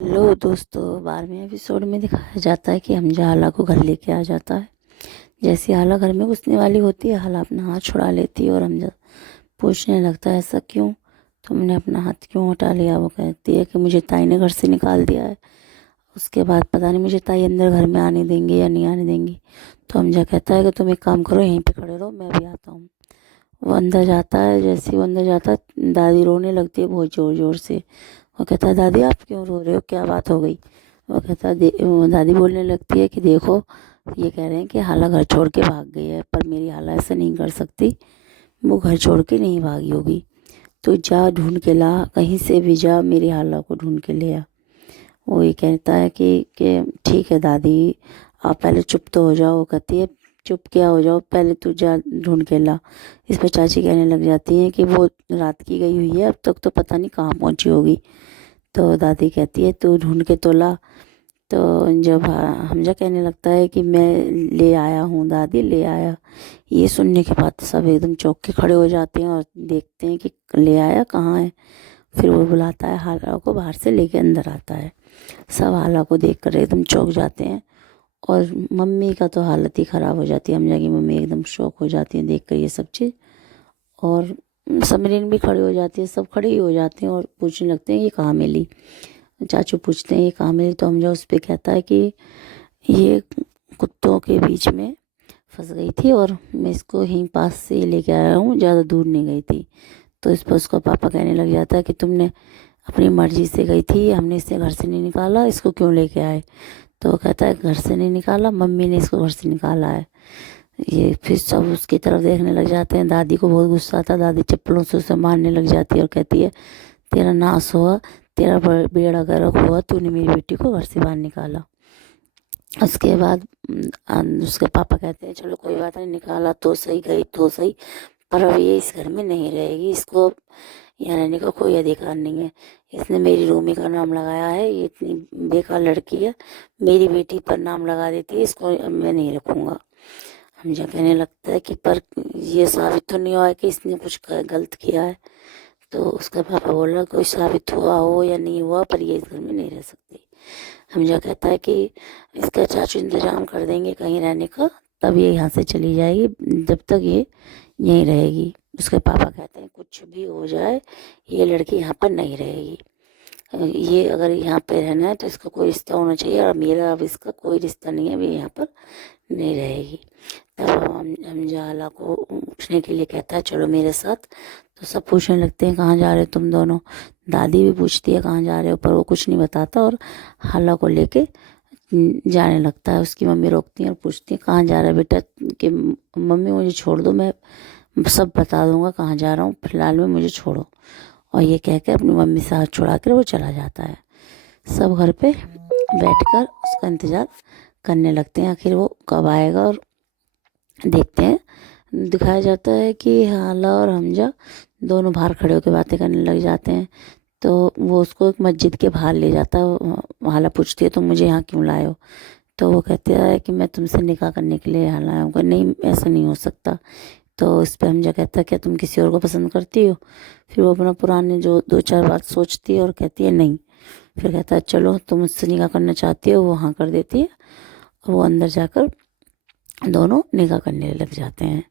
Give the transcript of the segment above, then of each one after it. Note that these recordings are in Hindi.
हेलो दोस्तों, 12वें एपिसोड में दिखाया जाता है कि हमजा हाला को घर लेके आ जाता है। जैसे हाला घर में घुसने वाली होती है, हाला अपना हाथ छुड़ा लेती है और हमजा पूछने लगता है, ऐसा क्यों? तुमने अपना हाथ क्यों हटा लिया? वो कहती है कि मुझे ताई ने घर से निकाल दिया है। उसके बाद पता नहीं मुझे ताई अंदर घर में आने देंगे या नहीं आने देंगी। तो हमजा कहता है कि तुम एक काम करो, यहीं पे खड़े रहो, मैं भी आता हूँ। वो अंदर जाता है। जैसे ही वो अंदर जाता है, दादी रोने लगती है बहुत ज़ोर ज़ोर से। वो कहता है, दादी आप क्यों रो रहे हो, क्या बात हो गई? वो कहता है, वो दादी बोलने लगती है कि देखो, ये कह रहे हैं कि हाला घर छोड़ के भाग गई है, पर मेरी हाला ऐसा नहीं कर सकती। वो घर छोड़ के नहीं भागी होगी। तो जा ढूंढ के ला, कहीं से भी जा, मेरी हाला को ढूंढ के ले आ। वो ये कहता है कि ठीक है दादी, आप पहले चुप तो हो जाओ। वो कहती है, चुप क्या हो जाओ, पहले तू जा ढूंढ के ला। इस पर चाची कहने लग जाती हैं कि वो रात की गई हुई है, अब तक तो पता नहीं कहाँ पहुंची होगी। तो दादी कहती है, तू ढूंढ के तो ला। तो जब हमजा कहने लगता है कि मैं ले आया हूँ दादी, ले आया। ये सुनने के बाद सब एकदम चौंक के खड़े हो जाते हैं और देखते हैं कि ले आया कहाँ है। फिर वो बुलाता है हाला को, बाहर से लेके अंदर आता है। सब हाला को देख कर एकदम चौंक जाते हैं। और मम्मी का तो हालत ही ख़राब हो जाती है। हमजा की मम्मी एकदम शौक हो जाती है देख कर ये सब चीज़। और समरीन भी खड़ी हो जाती है, सब खड़े ही हो जाते हैं और पूछने लगते हैं ये कहाँ मिली। चाचू पूछते हैं ये कहाँ मिली। तो हमजा उस पर कहता है कि ये कुत्तों के बीच में फंस गई थी और मैं इसको यहीं पास से लेके आया हूँ, ज़्यादा दूर नहीं गई थी। तो इस पर उसका पापा कहने लग जाता है कि तुमने अपनी मर्जी से गई थी, हमने इसे घर से नहीं निकाला, इसको क्यों लेके आए? तो वो कहता है, घर से नहीं निकाला, मम्मी ने इसको घर से निकाला है। ये फिर सब उसकी तरफ देखने लग जाते हैं। दादी को बहुत गुस्सा आता है, दादी चप्पलों से उसे मारने लग जाती है और कहती है, तेरा नाश हुआ, तेरा बेड़ा गर्क हुआ, तूने मेरी बेटी को घर से बाहर निकाला। उसके बाद उसके पापा कहते हैं, चलो कोई बात नहीं, निकाला तो सही, गई तो सही, पर अब ये इस घर में नहीं रहेगी, इसको यहाँ रहने का कोई अधिकार नहीं है। इसने मेरी रूमी का नाम लगाया है, ये इतनी बेकार लड़की है, मेरी बेटी पर नाम लगा देती है, इसको अब मैं नहीं रखूँगा। हमजा कहने लगता है कि पर ये साबित तो नहीं हुआ है कि इसने कुछ गलत किया है। तो उसका पापा बोल रहा, कोई साबित हुआ हो या नहीं हुआ, पर ये इस घर में नहीं रह सकती। हमजा कहता है कि इसका चाचू इंतजाम कर देंगे कहीं रहने का, तब ये यहाँ से चली जाएगी, जब तक ये यहीं रहेगी। उसके पापा कहते हैं, कुछ भी हो जाए, ये लड़की यहाँ पर नहीं रहेगी। ये अगर यहाँ पे रहना है तो इसका कोई रिश्ता होना चाहिए, और मेरा अब इसका कोई रिश्ता नहीं है, अभी यहाँ पर नहीं रहेगी। तब हम जाला को उठने के लिए कहता है, चलो मेरे साथ। तो सब पूछने लगते हैं, कहाँ जा रहे हो तुम दोनों? दादी भी पूछती है कहाँ जा रहे हो, पर वो कुछ नहीं बताता और हाला को लेके जाने लगता है। उसकी मम्मी रोकती है और पूछती है, कहाँ जा रहा है बेटा? कि मम्मी मुझे छोड़ दो, मैं सब बता दूंगा कहाँ जा रहा हूँ, फिलहाल में मुझे छोड़ो। और ये कह के अपनी मम्मी से हाथ छुड़ा कर वो चला जाता है। सब घर पे बैठकर उसका इंतज़ार करने लगते हैं, आखिर वो कब आएगा। और देखते हैं, दिखाया जाता है कि हाला और हमजा दोनों बाहर खड़े होकर बातें करने लग जाते हैं। तो वो उसको एक मस्जिद के बाहर ले जाता है। हाला पूछती है, तुम मुझे यहाँ क्यों लाए हो? तो वो कहते हैं कि मैं तुमसे निकाह करने के लिए यहाँ लाया हूँ। नहीं, ऐसा नहीं हो सकता। तो इस पे हमजा कहता है, क्या तुम किसी और को पसंद करती हो? फिर वो अपना पुराने जो दो चार बात सोचती है और कहती है नहीं। फिर कहता है, चलो तुम मुझसे निकाह करना चाहती हो? वो हाँ कर देती है। और वो अंदर जाकर दोनों निकाह करने लग जाते हैं।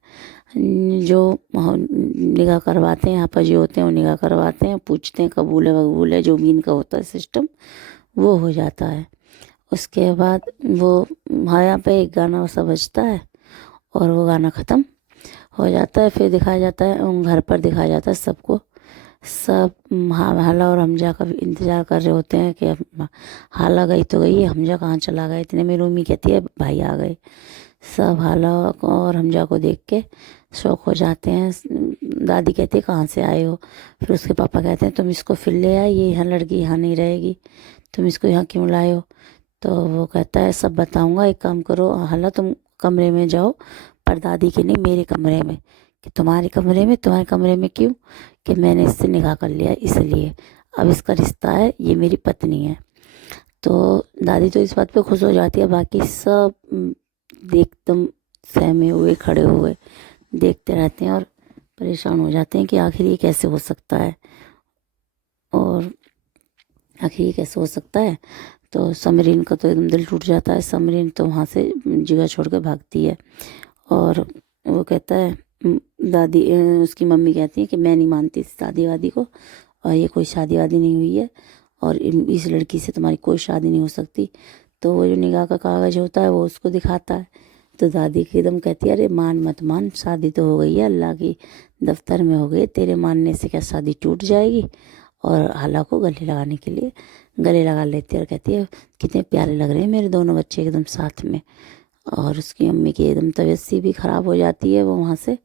जो निकाह करवाते हैं यहाँ पर जो होते हैं, वो निकाह करवाते हैं, पूछते हैं कबूल है वकबूल है, जो भी इनका होता है सिस्टम, वो हो जाता है। उसके बाद वो यहाँ पे एक गाना सा बजता है और वो गाना ख़त्म हो जाता है। फिर दिखाया जाता है, घर पर दिखाया जाता है सबको, सब हाला और हमजा का भी इंतज़ार कर रहे होते हैं कि अब हाला गई तो गई, हमजा कहाँ चला गया। इतने में रूमी कहती है, भाई आ गए। सब हाला और हमजा को देख के शौक हो जाते हैं। दादी कहती है, कहाँ से आए हो? फिर उसके पापा कहते हैं, तुम इसको फिर ले आए, ये यहाँ लड़की यहाँ नहीं रहेगी, तुम इसको यहाँ क्यों लाए हो? तो वो कहता है, सब बताऊँगा, एक काम करो हाला, तुम कमरे में जाओ, पर दादी के नहीं, मेरे कमरे में। कि तुम्हारे कमरे में? तुम्हारे कमरे में क्यों? कि मैंने इससे निकाह कर लिया इसलिए, अब इसका रिश्ता है, ये मेरी पत्नी है। तो दादी तो इस बात पे खुश हो जाती है, बाकी सब एकदम सहमे हुए खड़े हुए देखते रहते हैं और परेशान हो जाते हैं कि आखिर ये कैसे हो सकता है। और आखिर ये कैसे हो सकता है। तो समरीन का तो एकदम दिल टूट जाता है। समरीन तो वहाँ से जगह छोड़ कर भागती है और वो कहता है दादी उसकी मम्मी कहती है कि मैं नहीं मानती इस शादी वादी को, और ये कोई शादी वादी नहीं हुई है, और इस लड़की से तुम्हारी कोई शादी नहीं हो सकती। तो वो जो निकाह का कागज़ होता है वो उसको दिखाता है। तो दादी की एकदम कहती है अरे मान मत मान, शादी तो हो गई है, अल्लाह की दफ्तर में हो गई, तेरे मानने से क्या शादी टूट जाएगी। और हाला को गले लगाने के लिए गले लगा लेती है और कहती है कितने प्यारे लग रहे हैं मेरे दोनों बच्चे एकदम साथ में। और उसकी अम्मी की एकदम तबीयत सी भी ख़राब हो जाती है। वो वहाँ से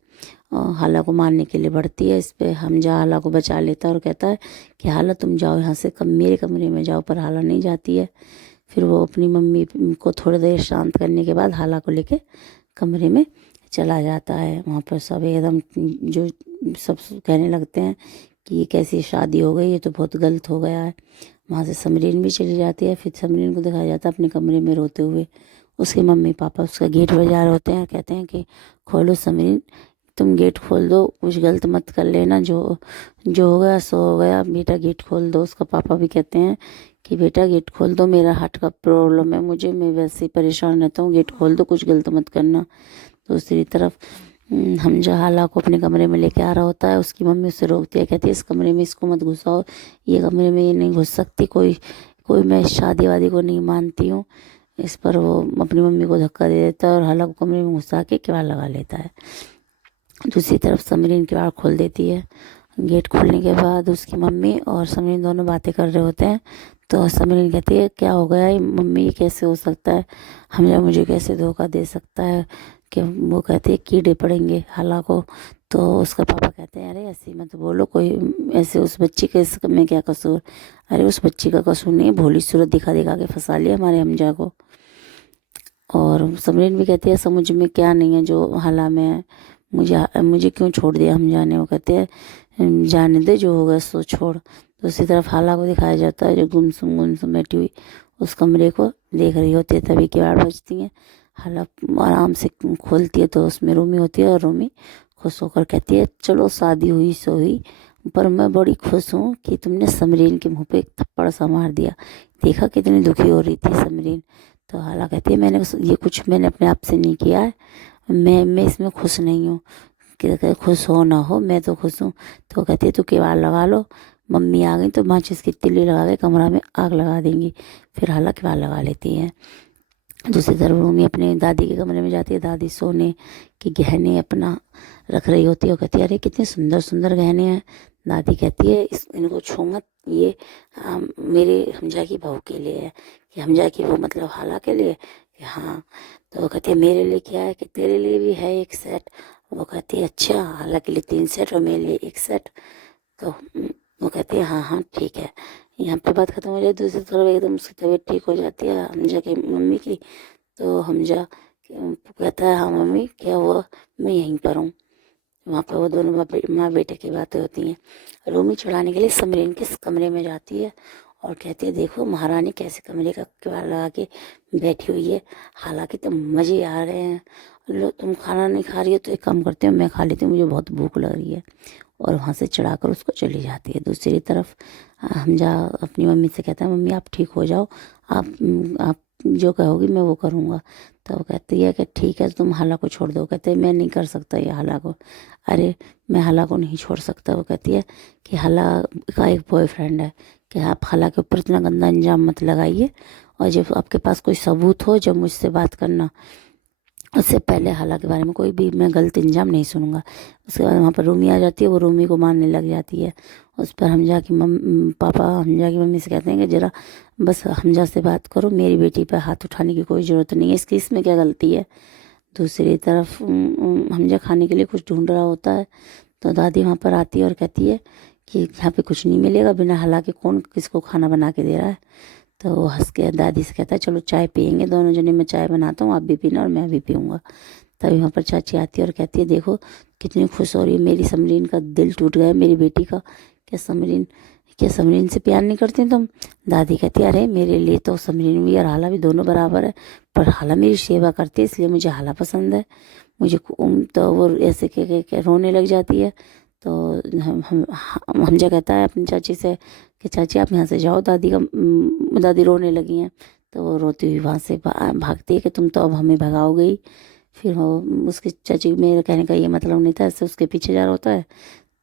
हाला को मारने के लिए बढ़ती है। इस पे हमजा हाला को बचा लेता है और कहता है कि हाला तुम जाओ यहाँ से, मेरे कमरे में जाओ। पर हाला नहीं जाती है। फिर वो अपनी मम्मी को थोड़ी देर शांत करने के बाद हाला को लेके कमरे में चला जाता है। वहाँ पर सब एकदम जो सब कहने लगते हैं कि ये कैसी शादी हो गई, ये तो बहुत गलत हो गया है। वहाँ से समरीन भी चली जाती है। फिर समरीन को दिखाया जाता है अपने कमरे में रोते हुए। उसके मम्मी पापा उसका गेट बजा रहे होते हैं, कहते हैं कि खोलो समरीन, तुम गेट खोल दो, कुछ गलत मत कर लेना, जो जो हो गया सो हो गया, बेटा गेट खोल दो। उसका पापा भी कहते हैं कि बेटा गेट खोल दो, मेरा हार्ट का प्रॉब्लम है, मैं वैसे ही परेशान रहता हूँ, गेट खोल दो, कुछ गलत मत करना। दूसरी तरफ हमजा हाला को अपने कमरे में लेके आ रहा होता है। उसकी मम्मी उसे रोकती है, कहती है इस कमरे में इसको मत घुसाओ, ये कमरे में ये नहीं घुस सकती, कोई कोई मैं इस शादी वादी को नहीं मानती हूँ। इस पर वो अपनी मम्मी को धक्का दे देता है और हाला को कमरे में घुसा के किवाड़ लगा लेता है। दूसरी तरफ समरीन किवाड़ खोल देती है। गेट खोलने के बाद उसकी मम्मी और समरीन दोनों बातें कर रहे होते हैं। तो समरीन कहती है क्या हो गया है मम्मी, ये कैसे हो सकता है, हमजा मुझे कैसे धोखा दे सकता है। कि वो कहती है कीड़े पड़ेंगे हाला को। तो उसका पापा कहते हैं अरे ऐसे मत बोलो, कोई ऐसे उस बच्ची के इसमें क्या कसूर। अरे उस बच्ची का कसूर नहीं, भोली सूरत दिखा दिखा के फंसा लिया हमारे हमजा को। और समरीन भी कहती है समझ में क्या नहीं है जो हाला में है, मुझे मुझे क्यों छोड़ दिया हमजा ने। वो कहते हैं जाने दे, जो होगा सो छोड़। दूसरी तरफ हाला को दिखाया जाता है जो गुमसुम बैठी हुई उस कमरे को देख रही होती है। तभी किवाड़ बजती हैं। हाला आराम से खोलती है तो उसमें रूमी होती है और रूमी खुश होकर कहती है चलो शादी हुई सो हुई, पर मैं बड़ी खुश हूँ कि तुमने समरीन के मुंह पे एक थप्पड़ सा मार दिया। देखा कितनी दुखी हो रही थी समरीन। तो हाला कहती है मैंने अपने आप से नहीं किया है, मैं इसमें खुश नहीं हूँ। कि खुश हो ना हो मैं तो खुश हूँ। तो कहती है तू किवाड़ लगा लो, मम्मी आ गई तो माचिस की तिल्ली लगा के कमरा में आग लगा देंगी। फिर हाला किवाड़ लगा लेती है। दूसरी तरफ रूमी अपने दादी के कमरे में जाती है। दादी सोने के गहने अपना रख रही होती है। वो कहती है अरे कितने सुंदर सुंदर गहने हैं। दादी कहती है इनको छू मत, ये मेरे हमजा की बहू के लिए है। कि हमजा की बहू मतलब हाला के लिए। कि हाँ। तो वो कहती है मेरे लिए क्या है, कि तेरे लिए भी है एक सेट। वो कहती है अच्छा, हाला के लिए 3 सेट और मेरे लिए एक सेट। तो वो कहती है हाँ हाँ ठीक है। यहाँ पे बात खत्म हो जाए। दूसरी तरफ एकदम उसकी तबीयत ठीक हो जाती है हमजा की मम्मी की। तो हमजा कहता है हाँ मम्मी क्या हुआ, मैं यहीं पर हूँ। वहाँ पर वो दोनों माँ बेटे की बातें होती हैं। रूमी चढ़ाने के लिए समरीन के कमरे में जाती है और कहती है देखो महारानी कैसे कमरे का किवाड़ लगा के बैठी हुई है, हालांकि तो मज़े आ रहे हैं। लो तुम खाना नहीं खा रही हो तो एक काम करते हो मैं खा लेती हूँ, मुझे बहुत भूख लग रही है। और वहाँ से चढ़ाकर उसको चली जाती है। दूसरी तरफ हमजा अपनी मम्मी से कहता है मम्मी आप ठीक हो जाओ, आप जो कहोगी मैं वो करूँगा। तो वो कहती है कि ठीक है तुम हाला को छोड़ दो। कहते हैं मैं नहीं कर सकता ये हाला को। अरे मैं हाला को नहीं छोड़ सकता। वो कहती है कि हाला का एक बॉयफ्रेंड है, कि आप हाला के ऊपर इतना गंदा इंजाम मत लगाइए, और जब आपके पास कोई सबूत हो जब मुझसे बात करना, उससे पहले हाला के बारे में कोई भी मैं गलत इंजाम नहीं सुनूंगा। उसके बाद वहाँ पर रूमी आ जाती है। वो रूमी को मारने लग जाती है। उस पर पापा हमजा की मम्मी से कहते हैं कि जरा बस हमजा से बात करो, मेरी बेटी पर हाथ उठाने की कोई ज़रूरत नहीं है, इसकी इसमें क्या गलती है। दूसरी तरफ हमजा खाने के लिए कुछ ढूंढ रहा होता है। तो दादी वहाँ पर आती है और कहती है कि यहाँ पे कुछ नहीं मिलेगा, बिना हाला के कौन किसको खाना बना के दे रहा है। तो वो हंस के दादी से कहता है चलो चाय पियेंगे दोनों जने, मैं चाय बनाता हूँ आप भी पीना और मैं भी पीऊँगा। तभी वहाँ पर चाची आती है और कहती है देखो कितनी खुश हो रही है, मेरी समरीन का दिल टूट गया मेरी बेटी का। क्या समरीन से प्यार नहीं करती तुम। दादी कहती है अरे मेरे लिए तो समरीन भी और हाला भी दोनों बराबर है, पर हाला मेरी सेवा करती है इसलिए मुझे हाला पसंद है। तो वो ऐसे के रोने लग जाती है। तो हमजा कहता है अपनी चाची से कि चाची आप यहाँ से जाओ, दादी रोने लगी हैं। तो वो रोती हुई वहाँ से भागती है कि तुम तो अब हमें भगाओगे ही। फिर वो उसकी चाची, मेरे कहने का ये मतलब नहीं था, ऐसे उसके पीछे जा रहा होता है।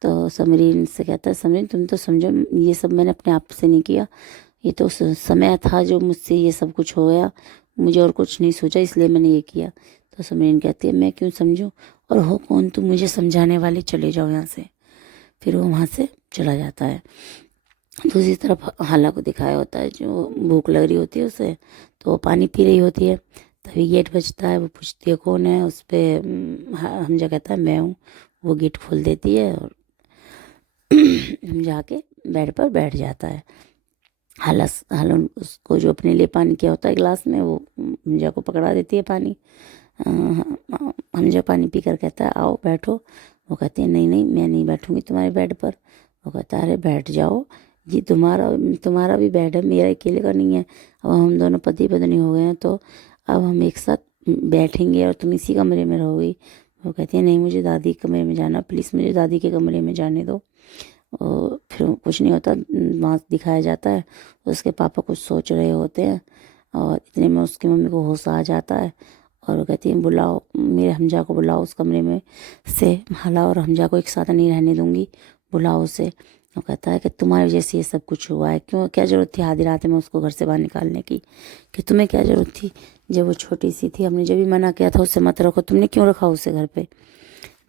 तो समरीन से कहता है, समरीन तुम तो समझो ये सब मैंने अपने आप से नहीं किया, ये तो समय था जो मुझसे ये सब कुछ हो गया, मुझे और कुछ नहीं सोचा इसलिए मैंने ये किया। तो समरीन कहती है, मैं क्यों समझूं, और हो कौन तुम मुझे समझाने वाले, चले जाओ यहाँ से। फिर वो वहाँ से चला जाता है। दूसरी तरफ हाला को दिखाया होता है, जो भूख लग रही होती है उसे, तो वो पानी पी रही होती है। तभी गेट बजता है, वो पूछती है कौन है, उस पर हमजा कहता है मैं हूँ। वो गेट खोल देती है और जाके बेड पर बैठ जाता है। हाला उसको जो अपने लिए पानी किया होता है गिलास में, वो हमजा को पकड़ा देती है पानी। हमजा पानी पीकर कहता है आओ बैठो। वो कहती है नहीं नहीं, मैं नहीं बैठूंगी तुम्हारे बेड पर। वो कहता है अरे बैठ जाओ, ये तुम्हारा भी बेड है, मेरा अकेले का नहीं है। अब हम दोनों पति पत्नी हो गए हैं, तो अब हम एक साथ बैठेंगे और तुम इसी कमरे में रहोगी। वो कहती है नहीं, मुझे दादी के कमरे में जाना, प्लीज़ मुझे दादी के कमरे में जाने दो। और फिर कुछ नहीं होता, वहाँ दिखाया जाता है उसके पापा कुछ सोच रहे होते हैं, और इतने में उसकी मम्मी को होश आ जाता है। और वो कहती है बुलाओ, मेरे हमजा को बुलाओ उस कमरे में से, हाला और हमजा को एक साथ नहीं रहने दूंगी, बुलाओ उसे। वो कहता है कि तुम्हारी वजह से ये सब कुछ हुआ है, क्यों, क्या ज़रूरत थी आधी रात में उसको घर से बाहर निकालने की, कि तुम्हें क्या ज़रूरत थी, जब वो छोटी सी थी, हमने जब भी मना किया था उससे मत रखो, तुमने क्यों रखा उसे घर पे।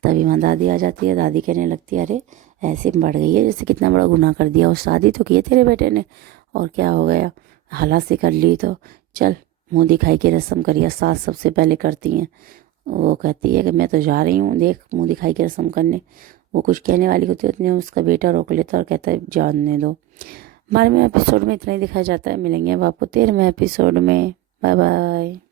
तभी वहाँ दादी आ जाती है। दादी कहने लगती है अरे ऐसे बढ़ गई है जैसे कितना बड़ा गुनाह कर दिया, और शादी तो की है तेरे बेटे ने, और क्या हो गया, हालात से कर ली तो चल मुँह दिखाई की रस्म करिए, सास सबसे पहले करती हैं। वो कहती है कि मैं तो जा रही हूँ, देख मुँह दिखाई की रस्म करने। वो कुछ कहने वाली होती है, उतने उसका बेटा रोक लेता है और कहता है जानने दो। 12वें एपिसोड में इतना ही दिखाया जाता है। मिलेंगे अब आपको 13वें एपिसोड में। Bye bye.